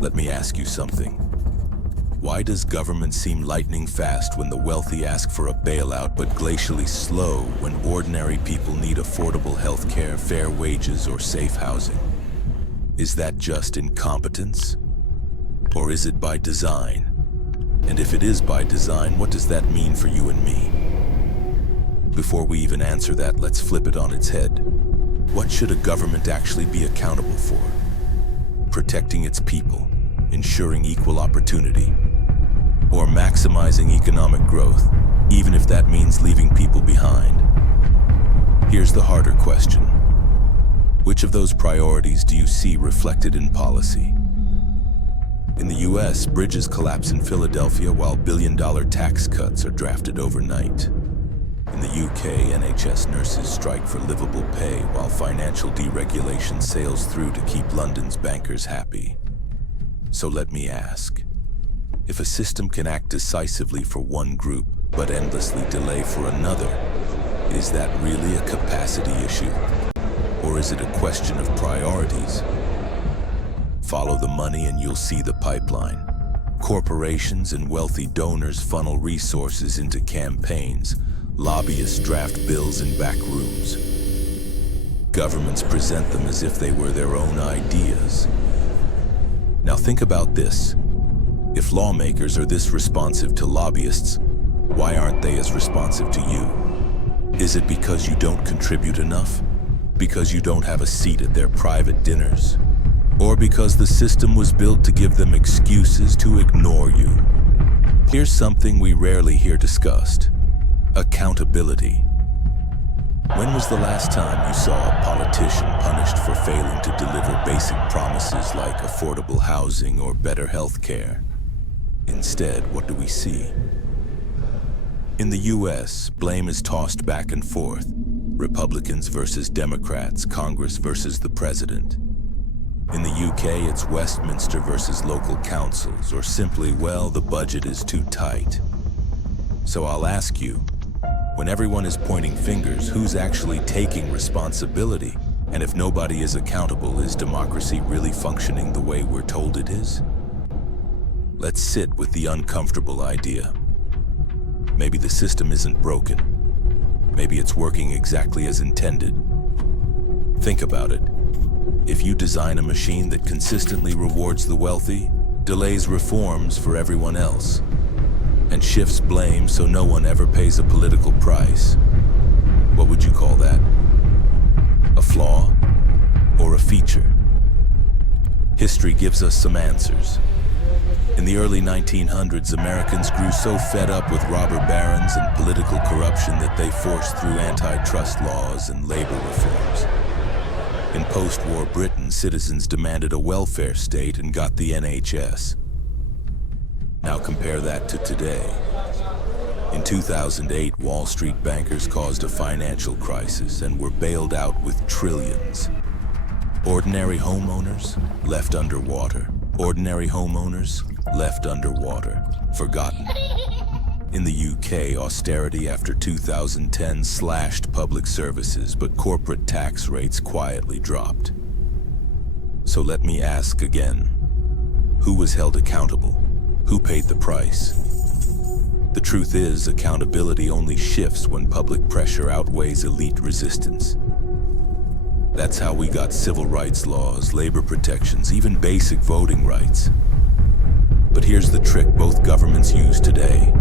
Let me ask you something. Why does government seem lightning fast when the wealthy ask for a bailout, but glacially slow when ordinary people need affordable health care, fair wages, or safe housing? Is that just incompetence? Or is it by design? And if it is by design, what does that mean for you and me? Before we even answer that, let's flip it on its head. What should a government actually be accountable for? Protecting its people, ensuring equal opportunity, or maximizing economic growth, even if that means leaving people behind? Here's the harder question. Which of those priorities do you see reflected in policy? In the US, bridges collapse in Philadelphia while billion-dollar tax cuts are drafted overnight. In the UK, NHS nurses strike for livable pay while financial deregulation sails through to keep London's bankers happy. So let me ask, if a system can act decisively for one group but endlessly delay for another, is that really a capacity issue? Or is it a question of priorities? Follow the money and you'll see the pipeline. Corporations and wealthy donors funnel resources into campaigns. Lobbyists draft bills in back rooms. Governments present them as if they were their own ideas. Now think about this. If lawmakers are this responsive to lobbyists, why aren't they as responsive to you? Is it because you don't contribute enough? Because you don't have a seat at their private dinners? Or because the system was built to give them excuses to ignore you? Here's something we rarely hear discussed: accountability. When was the last time you saw a politician punished for failing to deliver basic promises like affordable housing or better health care? Instead, what do we see? In the US, blame is tossed back and forth. Republicans versus Democrats, Congress versus the president. In the UK, it's Westminster versus local councils, or simply, well, the budget is too tight. So I'll ask you, when everyone is pointing fingers, who's actually taking responsibility? And if nobody is accountable, is democracy really functioning the way we're told it is? Let's sit with the uncomfortable idea. Maybe the system isn't broken. Maybe it's working exactly as intended. Think about it. If you design a machine that consistently rewards the wealthy, delays reforms for everyone else, and shifts blame so no one ever pays a political price, what would you call that? A flaw or a feature? History gives us some answers. In the early 1900s, Americans grew so fed up with robber barons and political corruption that they forced through antitrust laws and labor reforms. In post-war Britain, citizens demanded a welfare state and got the NHS. Now compare that to today. In 2008, Wall Street bankers caused a financial crisis and were bailed out with trillions. Ordinary homeowners left underwater. Ordinary homeowners left underwater, forgotten. In the UK, austerity after 2010 slashed public services, but corporate tax rates quietly dropped. So let me ask again, who was held accountable? Who paid the price? The truth is, accountability only shifts when public pressure outweighs elite resistance. That's how we got civil rights laws, labor protections, even basic voting rights. But here's the trick both governments use today: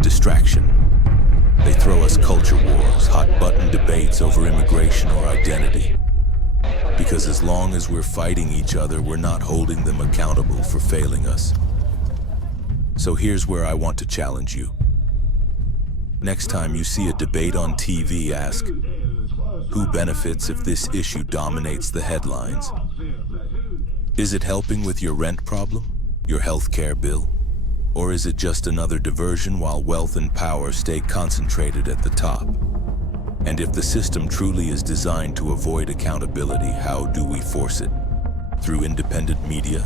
distraction. They throw us culture wars, hot-button debates over immigration or identity. Because as long as we're fighting each other, we're not holding them accountable for failing us. So here's where I want to challenge you. Next time you see a debate on TV, ask, who benefits if this issue dominates the headlines? Is it helping with your rent problem, your health care bill? Or is it just another diversion while wealth and power stay concentrated at the top? And if the system truly is designed to avoid accountability, how do we force it? Through independent media,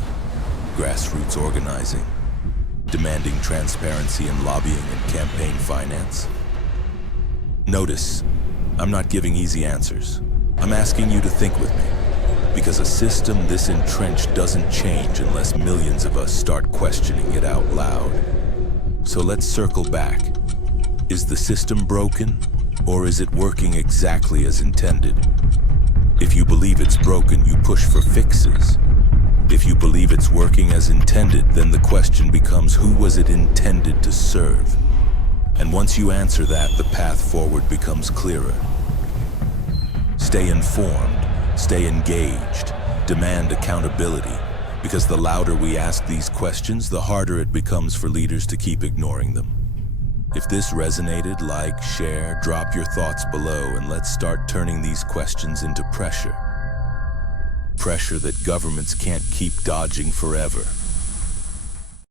grassroots organizing, demanding transparency in lobbying and campaign finance? Notice, I'm not giving easy answers. I'm asking you to think with me. Because a system this entrenched doesn't change unless millions of us start questioning it out loud. So let's circle back. Is the system broken, or is it working exactly as intended? If you believe it's broken, you push for fixes. If you believe it's working as intended, then the question becomes, who was it intended to serve? And once you answer that, the path forward becomes clearer. Stay informed, stay engaged, demand accountability, because the louder we ask these questions, the harder it becomes for leaders to keep ignoring them. If this resonated, like, share, drop your thoughts below, and let's start turning these questions into pressure. Pressure that governments can't keep dodging forever.